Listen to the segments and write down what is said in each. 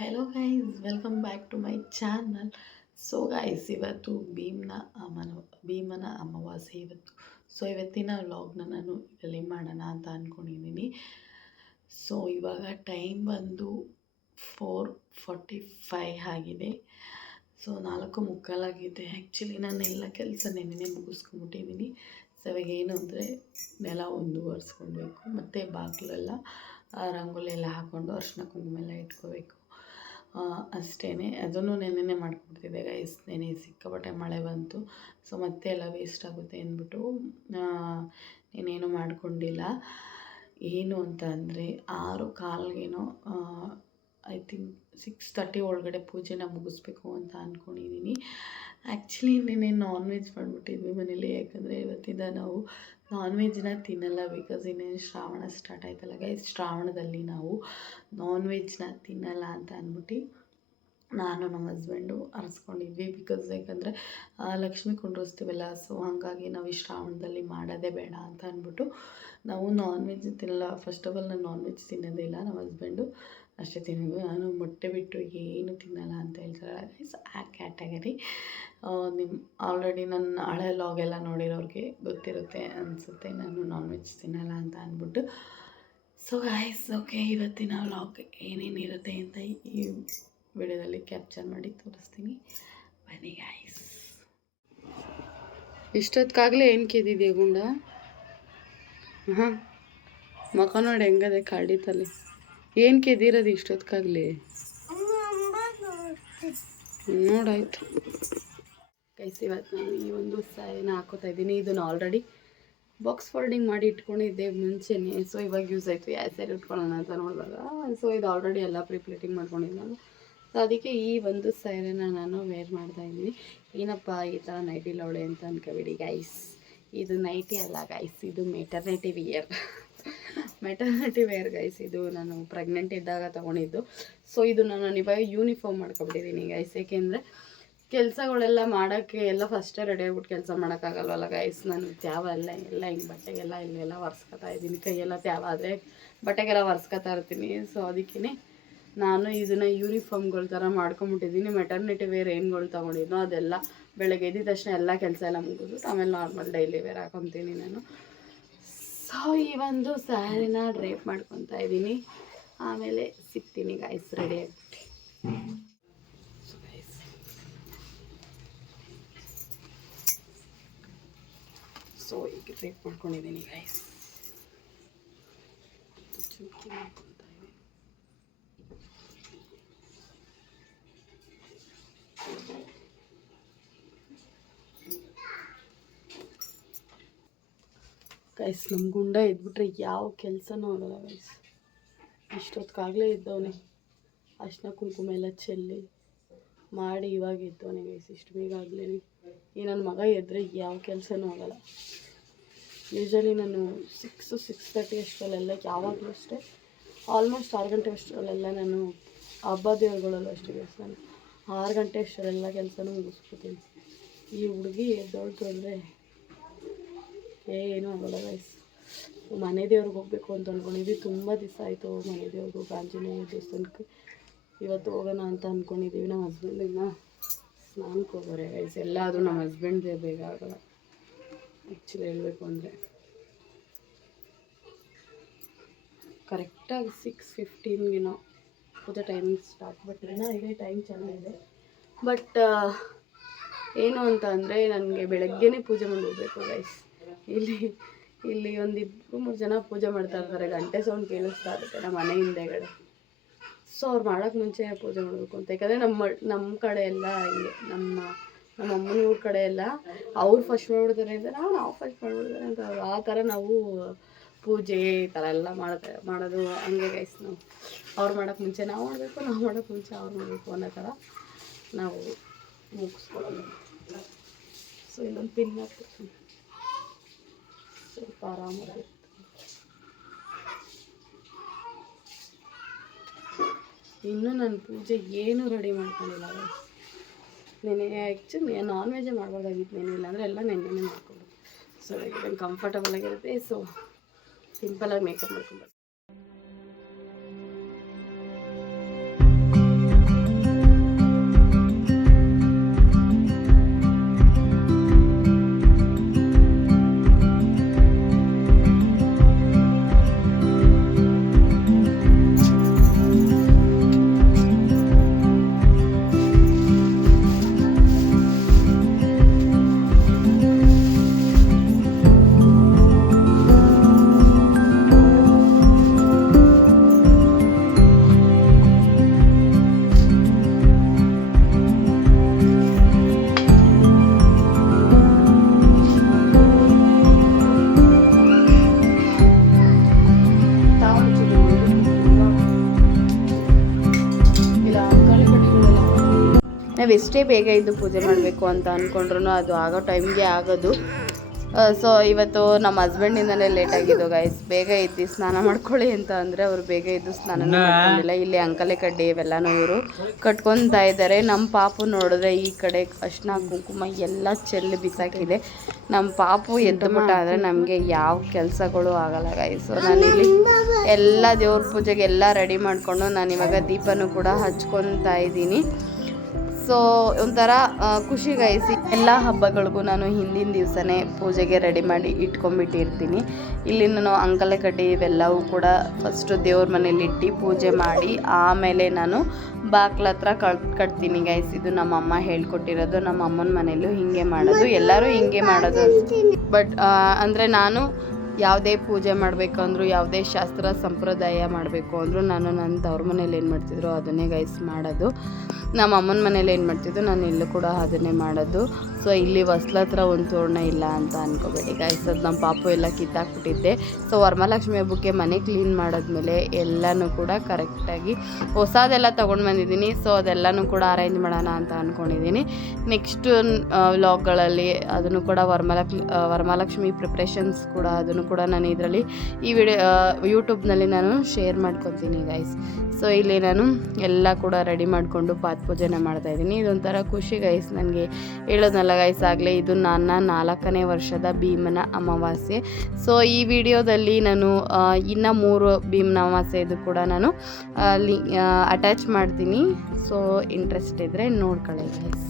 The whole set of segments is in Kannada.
Hello guys, welcome back to my channel. So guys, ಇವತ್ತು ಭೀಮನ ಅಮಾವಾಸ್ಯೆ ಇವತ್ತು. ಸೊ ಇವತ್ತಿನ ವ್ಲಾಗ್ನ ನಾನು ಇದರಲ್ಲಿ ಮಾಡೋಣ ಅಂತ ಅಂದ್ಕೊಂಡಿದ್ದೀನಿ. ಸೊ ಇವಾಗ ಟೈಮ್ ಬಂದು 4:45 ಆಗಿದೆ. ಸೊ 4:45 ಆಗಿದೆ. ಆ್ಯಕ್ಚುಲಿ ನಾನು ಎಲ್ಲ ಕೆಲಸ ನೆನ್ನೆ ಮುಗಿಸ್ಕೊಂಡ್ಬಿಟ್ಟಿದ್ದೀನಿ. ಸೊ ಇವಾಗ ಏನು ಅಂದರೆ ನೆಲ ಒಂದು ಒರೆಸ್ಕೊಳ್ಬೇಕು, ಮತ್ತು ಬಾಗಿಲೆಲ್ಲ ರಂಗೋಲಿ ಎಲ್ಲ ಹಾಕ್ಕೊಂಡು ಅರಿಶಿನ ಕುಂಕುಮ ಎಲ್ಲ ಇಟ್ಕೋಬೇಕು. ಅಷ್ಟೇ. ಅದನ್ನು ನೆನ್ನೆ ಮಾಡ್ಕೊಡ್ತಿದ್ದೆ ಗೈಸ್. ನೆನೆ ಸಿಕ್ಕಾಪಟ್ಟೆ ಮಳೆ ಬಂತು. ಸೊ ಮತ್ತೆ ಎಲ್ಲ ವೇಸ್ಟ್ ಆಗುತ್ತೆ ಅಂದ್ಬಿಟ್ಟು ನೀನೇನು ಮಾಡ್ಕೊಂಡಿಲ್ಲ. ಏನು ಅಂತ ಅಂದರೆ 6:15 ಐ ಥಿಂಕ್ 6:30 ಒಳಗಡೆ ಪೂಜೆನ ಮುಗಿಸ್ಬೇಕು ಅಂತ ಅಂದ್ಕೊಂಡಿದ್ದೀನಿ. ಆ್ಯಕ್ಚುಲಿ ನೆನ್ನೆ ನಾನ್ ವೆಜ್ ಮಾಡಿಬಿಟ್ಟಿದ್ವಿ ಮನೇಲಿ. ಯಾಕಂದರೆ ಇವತ್ತಿಂದ ನಾವು ನಾನ್ ವೆಜ್ನ ತಿನ್ನಲ್ಲ. ಬಿಕಾಸ್ ಇನ್ನೇನು ಶ್ರಾವಣ ಸ್ಟಾರ್ಟ್ ಆಯ್ತಲ್ಲ ಗೈಸ್. ಶ್ರಾವಣದಲ್ಲಿ ನಾವು ನಾನ್ ವೆಜ್ನ ತಿನ್ನಲ್ಲ ಅಂತ ಅಂದ್ಬಿಟ್ಟು ನಾನು ನಮ್ಮ ಹಸ್ಬೆಂಡು ಅರಸ್ಕೊಂಡಿದ್ವಿ. ಬಿಕಾಸ್ ಯಾಕಂದರೆ ಲಕ್ಷ್ಮಿ ಕುಂಡ್ರಿಸ್ತೀವಲ್ಲ. ಸೊ ಹಾಗಾಗಿ ನಾವು ಈ ಶ್ರಾವಣದಲ್ಲಿ ಮಾಡೋದೇ ಬೇಡ ಅಂತ ಅಂದ್ಬಿಟ್ಟು ನಾವು ನಾನ್ ವೆಜ್ ತಿನ್ನಲ್ಲ. ಫಸ್ಟ್ ಆಫ್ ಆಲ್ ನಾನು ನಾನ್ ವೆಜ್ ತಿನ್ನೋದೇ ಇಲ್ಲ. ನಮ್ಮ ಹಸ್ಬೆಂಡು ಅಷ್ಟೇ ತಿನ್ನೋದು. ನಾನು ಮೊಟ್ಟೆ ಬಿಟ್ಟು ಏನು ತಿನ್ನಲ್ಲ ಅಂತ ಹೇಳ್ತಾರೆ ಗೈಸ್. ಆ ಕ್ಯಾಟಗರಿ ನಿಮ್ಮ ಆಲ್ರೆಡಿ ನನ್ನ ಹಳೆ ಲಾಗೆಲ್ಲ ನೋಡಿರೋರಿಗೆ ಗೊತ್ತಿರುತ್ತೆ ಅನಿಸುತ್ತೆ, ನಾನು ನಾನ್ ವೆಜ್ ತಿನ್ನಲ್ಲ ಅಂತ ಅಂದ್ಬಿಟ್ಟು. ಸೊ ಗೈಸ್, ಓಕೆ, ಇವತ್ತಿನ ವ್ಲಾಗ್ ಏನೇನಿರುತ್ತೆ ಅಂತ ಈ ವಿಡಿಯೋದಲ್ಲಿ ಕ್ಯಾಪ್ಚರ್ ಮಾಡಿ ತೋರಿಸ್ತೀನಿ. ಬನ್ನಿ ಗೈಸ್. ಇಷ್ಟೊತ್ತಾಗಲೇ ಏನು ಕೆದ್ದಿದೆಯಾ ಗುಂಡ? ಹಾಂ, ಮಕ ನೋಡಿ ಹೆಂಗದೆ ಕಳ್ಳಿತಲ್ಲಿ. ಏನು ಕೆದ್ದಿರೋದು ಇಷ್ಟೊತ್ತಾಗಲಿ? ನೋಡಾಯ್ತು ಗೈಸ್. ಇವತ್ತು ನಾನು ಈ ಒಂದು ಸಾರಿನ ಹಾಕೋತಾ ಇದ್ದೀನಿ. ಇದನ್ನು ಆಲ್ರೆಡಿ ಬಾಕ್ಸ್ ಫೋಲ್ಡಿಂಗ್ ಮಾಡಿ ಇಟ್ಕೊಂಡಿದ್ದೆ ಮುಂಚೆನೇ. ಸೊ ಇವಾಗ ಯೂಸ್ ಆಯಿತು. ಯಾವ ಸ್ಯಾರಿ ಇಟ್ಕೊಳ್ಳೋಣ ಅಂತ ನೋಡಿದಾಗ ಸೊ ಇದು ಆಲ್ರೆಡಿ ಎಲ್ಲ ಪ್ರಿಪ್ಲೇಟಿಂಗ್ ಮಾಡ್ಕೊಂಡಿದ್ನಲ್ಲ. ಸೊ ಅದಕ್ಕೆ ಈ ಒಂದು ಸ್ಯಾರಿನ ನಾನು ವೇರ್ ಮಾಡ್ತಾಯಿದ್ದೀನಿ. ಏನಪ್ಪ ಈ ಥರ ನೈಟಿ ಲವಳೆ ಅಂತ ಅನ್ಕೋಬೇಡಿ ಗೈಸ್. ಇದು ನೈಟಿ ಅಲ್ಲ ಗೈಸ್, ಇದು ಮೆಟರ್ನಿಟಿ ವೇರ್ ಗೈಸ್. ಇದು ನಾನು ಪ್ರೆಗ್ನೆಂಟ್ ಇದ್ದಾಗ ತೊಗೊಂಡಿದ್ದು. ಸೊ ಇದು ನಾನು ಇವಾಗ ಯೂನಿಫಾರ್ಮ್ ಮಾಡ್ಕೊಬಿಟ್ಟಿದ್ದೀನಿ ಗೈಸ್. ಏಕೆಂದರೆ ಕೆಲಸಗಳೆಲ್ಲ ಮಾಡೋಕ್ಕೆ ಎಲ್ಲ ಫಸ್ಟೇ ರೆಡಿ ಆಗ್ಬಿಟ್ಟು ಕೆಲಸ ಮಾಡೋಕ್ಕಾಗಲ್ವಲ್ಲ ಗೈಸ್. ನಾನು ತ್ಯಾವ ಎಲ್ಲ ಹಿಂಗೆ ಬಟ್ಟೆಗೆಲ್ಲ ಇಲ್ಲೆಲ್ಲ ಒರೆಸ್ಕೊತಾ ಇದ್ದೀನಿ. ಕೈಯೆಲ್ಲ ತ್ಯಾವ ಆದರೆ ಬಟ್ಟೆಗೆಲ್ಲ ಒರೆಸ್ಕೊತಾ ಇರ್ತೀನಿ. ಸೊ ಅದಕ್ಕೇ ನಾನು ಇದನ್ನು ಯೂನಿಫಾರ್ಮ್ಗಳ ಥರ ಮಾಡ್ಕೊಂಬಿಟ್ಟಿದ್ದೀನಿ. ಮೆಟರ್ನಿಟಿ ವೇರ್ ಏನುಗಳು ತೊಗೊಂಡಿದ್ನೋ ಅದೆಲ್ಲ ಬೆಳಗ್ಗೆ ಎದ್ದಿದ ತಕ್ಷಣ ಎಲ್ಲ ಕೆಲಸ ಎಲ್ಲ ಮುಗಿದ್ಬಿಟ್ಟು ಆಮೇಲೆ ನಾರ್ಮಲ್ ಡೈಲಿ ವೇರ್ ಹಾಕೊತೀನಿ ನಾನು. ಸೊ ಈ ಒಂದು ಸ್ಯಾರಿನ ಡ್ರೇಪ್ ಮಾಡ್ಕೊತಾ ಇದ್ದೀನಿ. ಆಮೇಲೆ ಸಿಗ್ತೀನಿ ಗೈಸ್ ರೆಡಿ ಆಗಿಬಿಟ್ಟು. ಸೊ ಈಗ ಡ್ರೇಪ್ ಮಾಡ್ಕೊಂಡಿದ್ದೀನಿ ಗೈಸ್. ಚುಕ್ಕಿ ಮಾಡ್ಕೊತಾ ಇದ್ದೀನಿ. ಗೈಸ್, ನಮ್ಮ ಗುಂಡ ಎದ್ಬಿಟ್ರೆ ಯಾವ ಕೆಲಸನೂ ಆಗಲ್ಲ ಗೈಸ್. ಇಷ್ಟೊತ್ತಾಗಲೇ ಇದ್ದವನೇ. ಅರ್ಶಿನ ಕುಂಕುಮ ಎಲ್ಲ ಚೆಲ್ಲಿ ಮಾಡಿ ಇವಾಗ ಇದ್ದವನೇ ಗೈಸ್. ಇಷ್ಟು ಬೇಗ ಆಗಲೇ ಈ ನನ್ನ ಮಗ ಎದ್ದರೆ ಯಾವ ಕೆಲಸನೂ ಆಗಲ್ಲ. ಯೂಶ್ವಲಿ ನಾನು 6:30 ಅಷ್ಟರಲ್ಲೆಲ್ಲ ಯಾವಾಗಲೂ ಅಷ್ಟೇ ಆಲ್ಮೋಸ್ಟ್ 6 ಗಂಟೆ ಅಷ್ಟರಲ್ಲೆಲ್ಲ ನಾನು ಹಬ್ಬ ದೇವ್ರುಗಳಲ್ಲೂ ಅಷ್ಟೇ ಗೈಸ್. ನಾನು 6 ಗಂಟೆ ಅಷ್ಟರಲ್ಲೆಲ್ಲ ಕೆಲಸನೂ ಮುಗಿಸ್ಕೊತೀನಿ. ಈ ಹುಡುಗಿ ಎದ್ದೋಳ್ತು ಅಂದರೆ ಏನೂ ಆಗೋಲ್ಲ ಗೈಸ್. ಮನೆ ದೇವ್ರಿಗೆ ಹೋಗ್ಬೇಕು ಅಂತ ಅಂದ್ಕೊಂಡಿದ್ವಿ. ತುಂಬ ದಿವಸ ಆಯಿತು ಮನೆ ದೇವ್ರಿಗೆ, ಆಂಜನೇಯ ದೇವಸ್ಥಾನಕ್ಕೆ ಇವತ್ತು ಹೋಗೋಣ ಅಂತ ಅಂದ್ಕೊಂಡಿದ್ದೀವಿ. ನಮ್ಮ ಹಸ್ಬೆಂಡ್ ಇನ್ನು ಸ್ನಾನಕ್ಕೆ ಹೋಗೋರೆ ಗೈಸ್. ಎಲ್ಲ ಅದು ನಮ್ಮ ಹಸ್ಬೆಂಡ್ದೇ ಬೇಗ ಆಗೋಲ್ಲ ಆ್ಯಕ್ಚುಲಿ ಹೇಳಬೇಕು ಅಂದರೆ. ಕರೆಕ್ಟಾಗಿ 6:15 ಪೂಜೆ ಟೈಮಿಂಗ್ ಸ್ಟಾರ್ಟ್. ಬಟ್ ಇದೇ ಟೈಮ್ ಚೆನ್ನಾಗಿದೆ. ಬಟ್ ಏನು ಅಂತ ಅಂದರೆ ನನಗೆ ಬೆಳಗ್ಗೆನೇ ಪೂಜೆ ಮಾಡಿ ಹೋಗ್ಬೇಕು ಗೈಸ್. ಇಲ್ಲಿ ಒಂದು 2-3 ಜನ ಪೂಜೆ ಮಾಡ್ತಾ ಇರ್ತಾರೆ. ಗಂಟೆ ಸೌಂಡ್ ಕೇಳಿಸ್ತಾ ಇರುತ್ತೆ ನಮ್ಮ ಮನೆ ಹಿಂದೆಗಡೆ. ಸೊ ಅವ್ರು ಮಾಡೋಕ್ಕೆ ಮುಂಚೆ ಪೂಜೆ ಮಾಡಬೇಕು ಅಂತ. ಯಾಕಂದರೆ ನಮ್ಮ ಕಡೆ ಎಲ್ಲ ಹಿಂಗೆ ನಮ್ಮ ಅಮ್ಮನ ಊರ ಕಡೆ ಎಲ್ಲ ಅವ್ರು ಫಸ್ಟ್ ಮಾಡಿಬಿಡ್ತಾರೆ ಅಂತ ನಾವು ಫಸ್ಟ್ ಮಾಡಿಬಿಡ್ತಾರೆ ಅಂತ ಆ ಥರ ನಾವು ಪೂಜೆ ಈ ಥರ ಎಲ್ಲ ಮಾಡೋದು ಹಂಗೆ ಗೈಸ್. ನಾವು ಅವ್ರು ಮಾಡೋಕ್ಕೆ ಮುಂಚೆ ನಾವು ಮಾಡಬೇಕು, ನಾವು ಮಾಡೋಕ್ಕೆ ಮುಂಚೆ ಅವ್ರು ಮಾಡಬೇಕು ಅನ್ನೋ ಥರ ನಾವು ಮುಗಿಸ್ಕೊಳ್ಳೋದು. ಸೊ ಇಲ್ಲೊಂದು ಪಿನ್ ಹಾಕ್ತೀನಿ, ಸ್ವಲ್ಪ ಆರಾಮಾಗಿರುತ್ತೆ. ಇನ್ನೂ ನನ್ನ ಪೂಜೆ ಏನೂ ರೆಡಿ ಮಾಡ್ಕೊಂಡಿಲ್ಲ ಗೈಸ್. ನೆನೆ ಆ್ಯಕ್ಚುಲಿ ನಾನ್ ವೆಜ್ಜೇ ಮಾಡ್ಬೋದಾಗಿತ್ತು ನೆನೆ, ಇಲ್ಲಾಂದರೆ ಎಲ್ಲ ನೆನ್ನೆ ಮಾಡ್ಕೊಂಡು. ಸೊ ನಂಗೆ ಕಂಫರ್ಟಬಲ್ ಆಗಿರುತ್ತೆ. ಸೊ ಸಿಂಪಲಾಗಿ ಮೇಕಪ್ ಮಾಡ್ಕೊಂಡು ನಾವು ಎಷ್ಟೇ ಬೇಗ ಇದ್ದು ಪೂಜೆ ಮಾಡಬೇಕು ಅಂತ ಅಂದ್ಕೊಂಡ್ರು ಅದು ಆಗೋ ಟೈಮ್ಗೆ ಆಗೋದು. ಸೊ ಇವತ್ತು ನಮ್ಮ ಹಸ್ಬೆಂಡಿಂದನೇ ಲೇಟ್ ಆಗಿದ್ದು ಗೈಸ್. ಬೇಗ ಇದ್ದು ಸ್ನಾನ ಮಾಡ್ಕೊಳ್ಳಿ ಅಂತ ಅಂದರೆ ಅವರು ಬೇಗ ಇದ್ದು ಸ್ನಾನ ಮಾಡ್ಕೊಂಡಿಲ್ಲ. ಇಲ್ಲಿ ಅಂಕಲೆ ಕಡ್ಡಿ ಇವೆಲ್ಲನೂ ಇವರು ಕಟ್ಕೊತಾ ಇದ್ದಾರೆ. ನಮ್ಮ ಪಾಪು ನೋಡಿದ್ರೆ ಈ ಕಡೆ ಅರ್ಶಿನ ಕುಂಕುಮ ಎಲ್ಲ ಚೆಲ್ಲಿ ಬಿಸಾಕಿದೆ. ನಮ್ಮ ಪಾಪು ಎದ್ದುಬಿಟ್ಟ ಅಂದರೆ ನಮಗೆ ಯಾವ ಕೆಲಸಗಳು ಆಗಲ್ಲ ಗೈಸ್. ಸೊ ನಾನಿಲ್ಲಿ ಎಲ್ಲ ದೇವ್ರ ಪೂಜೆಗೆ ಎಲ್ಲ ರೆಡಿ ಮಾಡಿಕೊಂಡು ನಾನು ಇವಾಗ ದೀಪನೂ ಕೂಡ ಹಚ್ಕೊತಾ ಇದ್ದೀನಿ. ಸೊ ಒಂಥರ ಖುಷಿ ಗೈಸಿ. ಎಲ್ಲ ಹಬ್ಬಗಳಿಗೂ ನಾನು ಹಿಂದಿನ ದಿವಸನೇ ಪೂಜೆಗೆ ರೆಡಿ ಮಾಡಿ ಇಟ್ಕೊಂಡ್ಬಿಟ್ಟಿರ್ತೀನಿ. ಇಲ್ಲಿ ನಾನು ಅಂಕಲೆ ಕಡ್ಡಿ ಇವೆಲ್ಲವೂ ಕೂಡ ಫಸ್ಟು ದೇವ್ರ ಮನೇಲಿ ಇಟ್ಟು ಪೂಜೆ ಮಾಡಿ ಆಮೇಲೆ ನಾನು ಬಾಗ್ಲ ಹತ್ರ ಕಟ್ತೀನಿ ಗೈಸ್. ಇದು ನಮ್ಮಮ್ಮ ಹೇಳ್ಕೊಟ್ಟಿರೋದು. ನಮ್ಮ ಅಮ್ಮನ ಮನೇಲೂ ಹಿಂಗೆ ಮಾಡೋದು, ಎಲ್ಲರೂ ಹಿಂಗೆ ಮಾಡೋದು. ಬಟ್ ಅಂದರೆ ನಾನು ಯಾವುದೇ ಪೂಜೆ ಮಾಡಬೇಕು ಅಂದರೂ, ಯಾವುದೇ ಶಾಸ್ತ್ರ ಸಂಪ್ರದಾಯ ಮಾಡಬೇಕು ಅಂದರೂ ನಾನು ನನ್ನ ತವ್ರ ಮನೇಲಿ ಏನು ಮಾಡ್ತಿದ್ರು ಅದನ್ನೇ ಗೈಸ್ ಮಾಡೋದು. ನಮ್ಮ ಅಮ್ಮನ ಮನೇಲಿ ಏನು ಮಾಡ್ತಿದ್ದು ನಾನು ಇಲ್ಲೂ ಕೂಡ ಅದನ್ನೇ ಮಾಡೋದು. ಸೊ ಇಲ್ಲಿ ಹೊಸ್ಲ ಹತ್ರ ಒಂದು ತೋರಣ ಇಲ್ಲ ಅಂತ ಅಂದ್ಕೋಬೇಡಿ ಗೈಸ್. ಅದು ನಮ್ಮ ಪಾಪು ಎಲ್ಲ ಕಿತ್ತಾಕ್ಬಿಟ್ಟಿದ್ದೆ. ಸೊ ವರಮಹಾಲಕ್ಷ್ಮಿ ಹಬ್ಬಕ್ಕೆ ಮನೆ ಕ್ಲೀನ್ ಮಾಡಿದ್ಮೇಲೆ ಎಲ್ಲನೂ ಕೂಡ ಕರೆಕ್ಟಾಗಿ ಹೊಸದೆಲ್ಲ ತೊಗೊಂಡು ಬಂದಿದ್ದೀನಿ. ಸೊ ಅದೆಲ್ಲನೂ ಕೂಡ ಅರೇಂಜ್ ಮಾಡೋಣ ಅಂತ ಅಂದ್ಕೊಂಡಿದ್ದೀನಿ. ನೆಕ್ಸ್ಟ್ ವ್ಲಾಗ್ಗಳಲ್ಲಿ ಅದನ್ನು ಕೂಡ ವರಮಹಾಲಕ್ಷ್ಮಿ ಪ್ರಿಪ್ರೇಷನ್ಸ್ ಕೂಡ ಅದನ್ನು ಕೂಡ ನಾನು ಇದರಲ್ಲಿ ಈ ಯೂಟ್ಯೂಬ್ನಲ್ಲಿ ನಾನು ಶೇರ್ ಮಾಡ್ಕೊತೀನಿ ಗೈಸ್. ಸೊ ಇಲ್ಲಿ ನಾನು ಎಲ್ಲ ಕೂಡ ರೆಡಿ ಮಾಡಿಕೊಂಡು ಪಾತ್ ಪೂಜೆನ ಮಾಡ್ತಾಯಿದ್ದೀನಿ. ಇದೊಂಥರ ಖುಷಿ ಗೈಸ್. ನನಗೆ ಹೇಳೋದಲ್ಲ ಗೈಸ್, ಆಗಲೇ ಇದು ನನ್ನ 4ನೇ ವರ್ಷದ ಭೀಮನ ಅಮಾವಾಸ್ಯೆ. ಸೊ ಈ ವಿಡಿಯೋದಲ್ಲಿ ನಾನು ಇನ್ನು 3 ಭೀಮನ ಅಮಾವಾಸ್ಯೆ ಇದು ಕೂಡ ನಾನು ಅಲ್ಲಿ ಅಟ್ಯಾಚ್ ಮಾಡ್ತೀನಿ. ಸೊ ಇಂಟ್ರೆಸ್ಟ್ ಇದ್ದರೆ ನೋಡ್ಕೊಳ್ಳಿ ಗೈಸ್.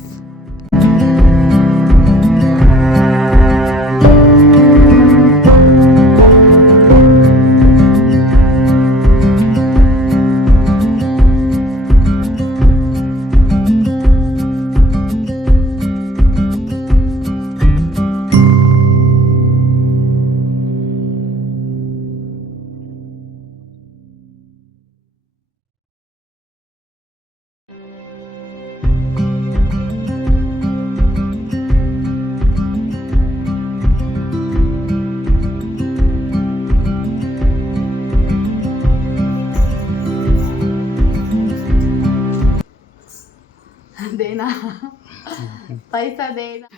ಪೈಸಾ ದೇನಾ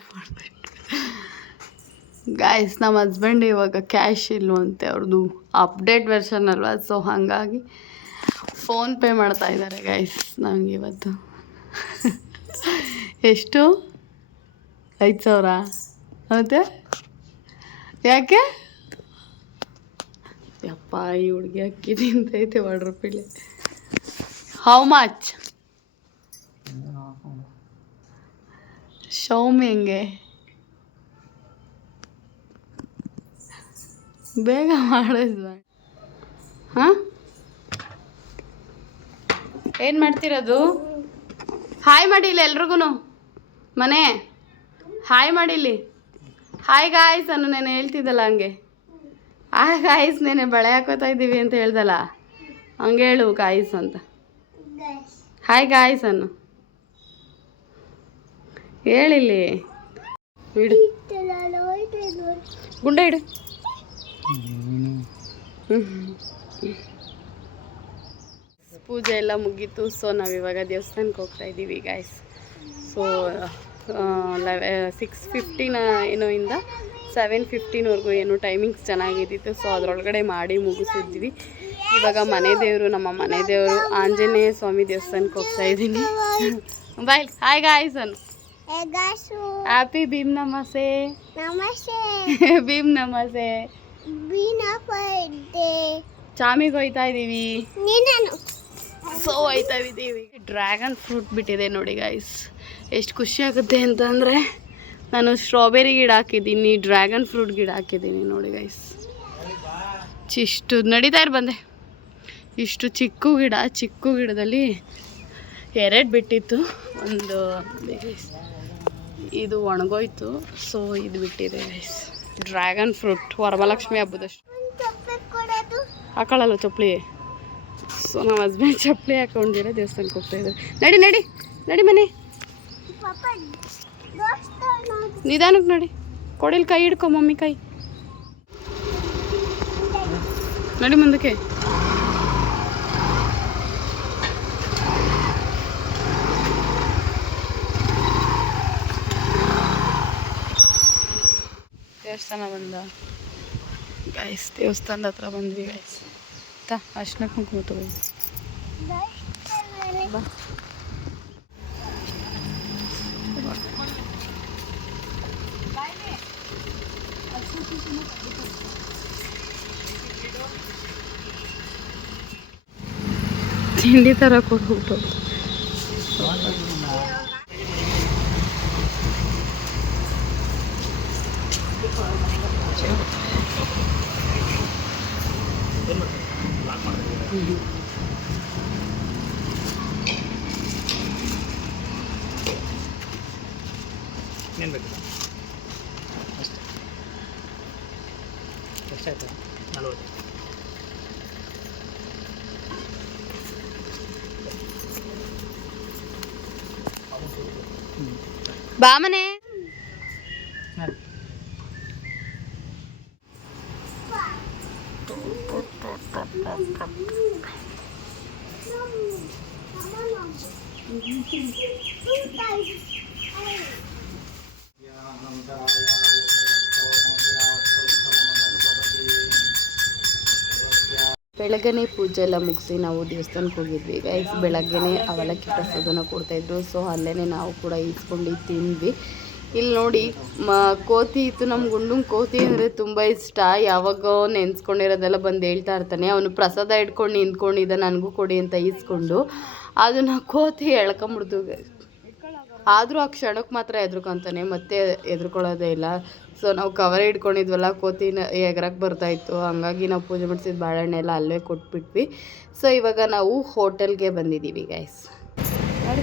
ಗಾಯ್ಸ್. ನಮ್ಮ ಹಸ್ಬೆಂಡ್ ಇವಾಗ ಕ್ಯಾಶ್ ಇಲ್ವಂತೆ, ಅವ್ರದ್ದು ಅಪ್ಡೇಟ್ ವೆರ್ಷನ್ ಅಲ್ವಾ. ಸೊ ಹಾಗಾಗಿ ಫೋನ್ಪೇ ಮಾಡ್ತಾ ಇದ್ದಾರೆ ಗೈಸ್ ನನಗೆ ಇವತ್ತು. ಎಷ್ಟು? 5,000. ಮತ್ತೆ ಯಾಕೆ ಯಪ್ಪ ಈ ಹುಡುಗಿ ಅಕ್ಕಿ ತಿಂತೈತೆ ₹1. How much? ಶೌಮಿ ಹೆಂಗೆ ಬೇಗ ಮಾಡಿದ್ವ? ಹಾಂ ಏನು ಮಾಡ್ತಿರೋದು? ಹಾಯ್ ಮಾಡಿಲ್ಲ ಎಲ್ರಿಗೂ ಮನೆ ಹಾಯ್ ಮಾಡಿಲ್ಲಿ. ಹಾಯ್ ಗಾಯ್ಸ್ ಅನ್ನು ನಾನು ಹೇಳ್ತಿದ್ದಲ್ಲ ಹಂಗೆ. ಗಾಯ್ಸ್ ನೆನೆ ಬಳೆ ಹಾಕೋತಾ ಇದ್ದೀವಿ ಅಂತ ಹೇಳ್ದಲ್ಲ ಹಂಗೆ ಹೇಳು ಗಾಯ್ಸ್ ಅಂತ. ಹಾಯ್ ಗಾಯ್ಸ್ ಅನ್ನು ಹೇಳಿಲ್ಲಿ. ಇಡು ಗುಂಡ ಇಡು. ಪೂಜೆ ಎಲ್ಲ ಮುಗೀತು. ಸೊ ನಾವಿವಾಗ ದೇವಸ್ಥಾನಕ್ಕೆ ಹೋಗ್ತಾ ಇದ್ದೀವಿ ಗಾಯ್ಸ್. ಸೊ 6:15 ಏನೋ ಇಂದ 7:15ವರೆಗೂ ಏನು ಟೈಮಿಂಗ್ಸ್ ಚೆನ್ನಾಗಿದ್ದಿತ್ತು. ಸೊ ಅದರೊಳಗಡೆ ಮಾಡಿ ಮುಗಿಸಿದ್ವಿ. ಇವಾಗ ಮನೆ ದೇವರು, ನಮ್ಮ ಮನೆ ದೇವರು ಆಂಜನೇಯ ಸ್ವಾಮಿ ದೇವಸ್ಥಾನಕ್ಕೆ ಹೋಗ್ತಾ ಇದ್ದೀನಿ. ಬಾಯ್. ಹಾಯ್ ಗಾಯ್ಸ್ ಅನ್ನು. ಹ್ಯಾಪಿ ಭೀಮ್ ನಮಸ್ತೆ. ಭೀಮ್ ನಮಸ್ತೆ. ಚಾಮಿಗೆ ಹೋಯ್ತಾ ಇದ್ದೀವಿ. ಸೊ ಹೋಯ್ತಾ ಇದ್ದೀವಿ. ಡ್ರ್ಯಾಗನ್ ಫ್ರೂಟ್ ಬಿಟ್ಟಿದೆ ನೋಡಿ ಗಾಯ್ಸ್. ಎಷ್ಟು ಖುಷಿ ಆಗುತ್ತೆ ಅಂತಂದರೆ, ನಾನು ಸ್ಟ್ರಾಬೆರಿ ಗಿಡ ಹಾಕಿದ್ದೀನಿ, ಡ್ರ್ಯಾಗನ್ ಫ್ರೂಟ್ ಗಿಡ ಹಾಕಿದ್ದೀನಿ ನೋಡಿ ಗೈಸ್. ಇಷ್ಟು ನಡೀತಾ ಬಂದೆ. ಇಷ್ಟು ಚಿಕ್ಕ ಗಿಡದಲ್ಲಿ 2 ಬಿಟ್ಟಿತ್ತು. ಒಂದು ಇದು ಒಣಗೋಯ್ತು. ಸೊ ಇದು ಬಿಟ್ಟಿದೆ ಗೈಸ್ ಡ್ರ್ಯಾಗನ್ ಫ್ರೂಟ್. ವರಮಹಾಲಕ್ಷ್ಮಿ ಹಬ್ಬದಷ್ಟು ಹಾಕೊಳ್ಳಲ್ಲ ಚಪ್ಪಲಿ. ಸೊ ನಮ್ಮ ಹಸ್ಬೆಂಡ್ ಚಪ್ಪಲಿ ಹಾಕೊಂಡಿರೋ ದೇವಸ್ಥಾನಕ್ಕೆ ಹೋಗ್ತಾ ಇದ್ದಾರೆ. ನಡಿ ಮನೆ ನಿಧಾನಕ್ಕೆ ನಡಿ. ಕೊಡಿಲ್ ಕೈ ಹಿಡ್ಕೊ ಮಮ್ಮಿ ಕೈ. ನಡಿ ಮುಂದಕ್ಕೆ. ದೇವಸ್ಥಾನ ಬಂದ ಗೈಸ್. ದೇವಸ್ಥಾನದ ಹತ್ರ ಬಂದ್ವಿ ಗೈಸ್. ಅರ್ಶಿನ ಕುಂಕುಮ ತಗೊಂಡು ಬಾ. ತಿಂಡಿ ಥರ ಕೊಡ್ಬಿಟ್ಟು ಏನು ಬೇಕು ಅಷ್ಟೇ. ಎಷ್ಟಾಯ್ತು? 40. ಬಾ ಮನೆ. ಬೆಳಗ್ಗೆನೇ ಪೂಜೆ ಎಲ್ಲ ಮುಗಿಸಿ ನಾವು ದೇವಸ್ಥಾನಕ್ಕೆ ಹೋಗಿದ್ವಿ ಗೈಸ್. ಬೆಳಗ್ಗೆನೇ ಅವಲಕ್ಕಿ ಪ್ರಸಾದನ ಕೊಡ್ತಾಯಿದ್ರು. ಸೊ ಅಲ್ಲೇ ನಾವು ಕೂಡ ಈಸ್ಕೊಂಡು ತಿಂದ್ವಿ. ಇಲ್ಲಿ ನೋಡಿ ಕೋತಿ ಇತ್ತು. ನಮ್ಮ ಗುಂಡಂಗೆ ಕೋತಿ ಅಂದರೆ ತುಂಬ ಇಷ್ಟ. ಯಾವಾಗ ನೆನೆಸ್ಕೊಂಡಿರೋದೆಲ್ಲ ಬಂದು ಹೇಳ್ತಾ ಇರ್ತಾನೆ. ಅವನು ಪ್ರಸಾದ ಹಿಡ್ಕೊಂಡು ನಿಂತ್ಕೊಂಡಿದ್ದ, ನನಗೂ ಕೊಡಿ ಅಂತ ಈಸ್ಕೊಂಡು. ಅದನ್ನು ಕೋತಿ ಎಳ್ಕೊಂಬಿಡ್ತು. ಆದರೂ ಆ ಕ್ಷಣಕ್ಕೆ ಮಾತ್ರ ಎದ್ರುಕೊಂತಾನೆ, ಮತ್ತೆ ಎದ್ರುಕೊಳ್ಳೋದೇ ಇಲ್ಲ. ಸೊ ನಾವು ಕವರ್ ಹಿಡ್ಕೊಂಡಿದ್ವಲ್ಲ, ಕೋತಿನ ಎಗರಕ್ಕೆ ಬರ್ತಾಯಿತ್ತು. ಹಂಗಾಗಿ ನಾವು ಪೂಜೆ ಮಾಡಿಸಿದ ಬಾಳೆಹಣ್ಣೆ ಎಲ್ಲ ಅಲ್ಲೇ ಕೊಟ್ಬಿಟ್ವಿ. ಸೊ ಇವಾಗ ನಾವು ಹೋಟೆಲ್ಗೆ ಬಂದಿದ್ದೀವಿ ಗೈಸ್. ನೋಡಿ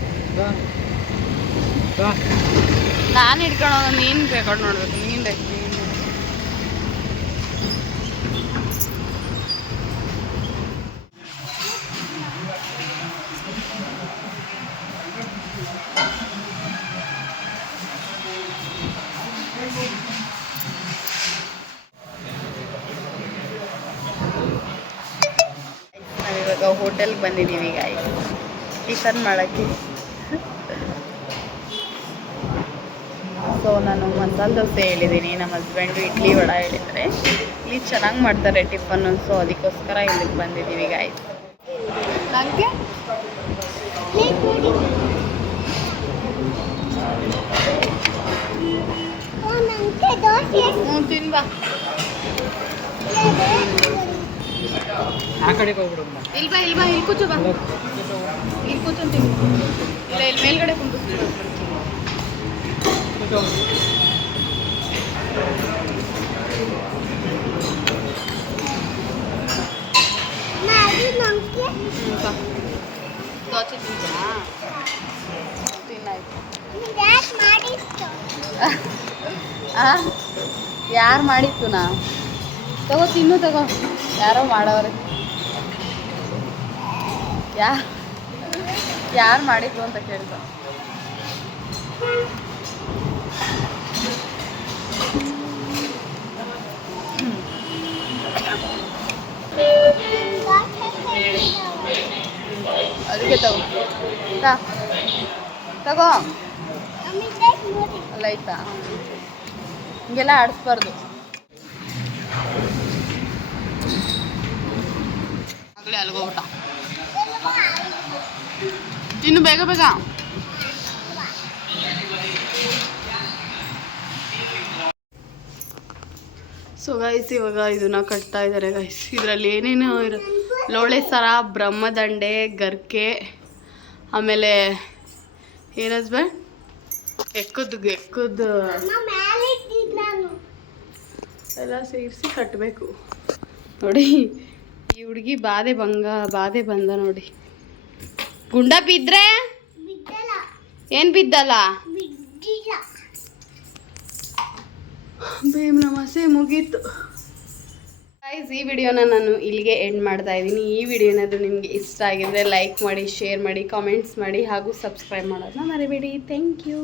ನಾನು ಹಿಡ್ಕೊಳ್ಳೋ, ನೀನು ರೆಕಾರ್ಡ್ ನೋಡಬೇಕು. ನೀನು ನಾವಿವಾಗ ಹೋಟೆಲ್ಗೆ ಬಂದಿದ್ದೀವಿ ಗಾಯ್ಸ್, ಟಿಫನ್ ಮಾಡೋಕ್ಕೆ. ಸೊ ನಾನು ಮಸಾಲೆ ದೋಸೆ ಹೇಳಿದ್ದೀನಿ, ನಮ್ಮ ಹಸ್ಬೆಂಡು ಇಡ್ಲಿ ವಡ ಹೇಳಿದರೆ. ಇಲ್ಲಿ ಚೆನ್ನಾಗಿ ಮಾಡ್ತಾರೆ ಟಿಫನ್ನು. ಸೊ ಅದಕ್ಕೋಸ್ಕರ ಇಲ್ಲಿಗೆ ಬಂದಿದ್ದೀವಿ ಗಾಯ್ಸ್. ನನಗೆ ತಿನ್ಬಾ. ಆ ಕಡೆಗೆ ಹೋಗ್ಬಿಡು. ಇಲ್ವಾ ಇಲ್ಲಿ ಕೂತು ಬಾ. ಇಲ್ಲಿ ಕೂತಂತೀನಿ. ಇಲ್ಲ ಇಲ್ಲಿ ಮೇಲ್ಗಡೆ ಕುಂತು. ದೋಸೆ ತಿಂತಾ ತಿನ್ನಾಯ್ತು. ಯಾರು ಮಾಡಿತ್ತು? ನಾ ತಗೋ ತಿನ್ನು ತಗೋ. ಯಾರೋ ಮಾಡೋರು. ಯಾರು ಮಾಡಿದ್ದು ಅಂತ ಕೇಳ್ದ. ಅದಕ್ಕೆ ತಗೋ ತಗೋ ಅಲ್ಲ ಆಯ್ತಾ. ಹಿಂಗೆಲ್ಲ ಆಡಿಸ್ಬಾರ್ದು. ಆಗಲೇ ಅಲ್ಗೋಗ್ಬಿಟ್ಟ. ಇನ್ನು ಬೇಗ ಬೇಗ. ಸೊ ಗೈಸ್ ಇವಾಗ ಇದನ್ನ ಕಟ್ತಾ ಇದ್ದಾರೆ ಗೈಸ್. ಇದರಲ್ಲಿ ಏನೇನು ಲೋಳೆ ಸರ, ಬ್ರಹ್ಮದಂಡೆ, ಗರ್ಕೆ, ಆಮೇಲೆ ಏನು ಹಸ್ಬೆಂಡ್ ಎಕ್ಕದ್ದು ಎಲ್ಲ ಸೇರಿಸಿ ಕಟ್ಟಬೇಕು. ನೋಡಿ ಈ ಹುಡುಗಿ ಬಾಧೆ ಬಂದ ನೋಡಿ. ಗುಂಡ ಬಿದ್ದರೆ ಏನು ಬಿದ್ದಲ್ಲ, ಬೇಮ್ ನಮಸ್ತೆ ಮುಗೀತು ಗೈಸ್. ಈ ವಿಡಿಯೋನ ನಾನು ಇಲ್ಲಿಗೆ ಎಂಡ್ ಮಾಡ್ತಾ ಇದ್ದೀನಿ. ಈ ವಿಡಿಯೋ ಏನಾದರೂ ನಿಮಗೆ ಇಷ್ಟ ಆಗಿದ್ರೆ ಲೈಕ್ ಮಾಡಿ, ಶೇರ್ ಮಾಡಿ, ಕಾಮೆಂಟ್ಸ್ ಮಾಡಿ ಹಾಗೂ ಸಬ್ಸ್ಕ್ರೈಬ್ ಮಾಡೋದನ್ನ ಮರಿಬೇಡಿ. Thank you.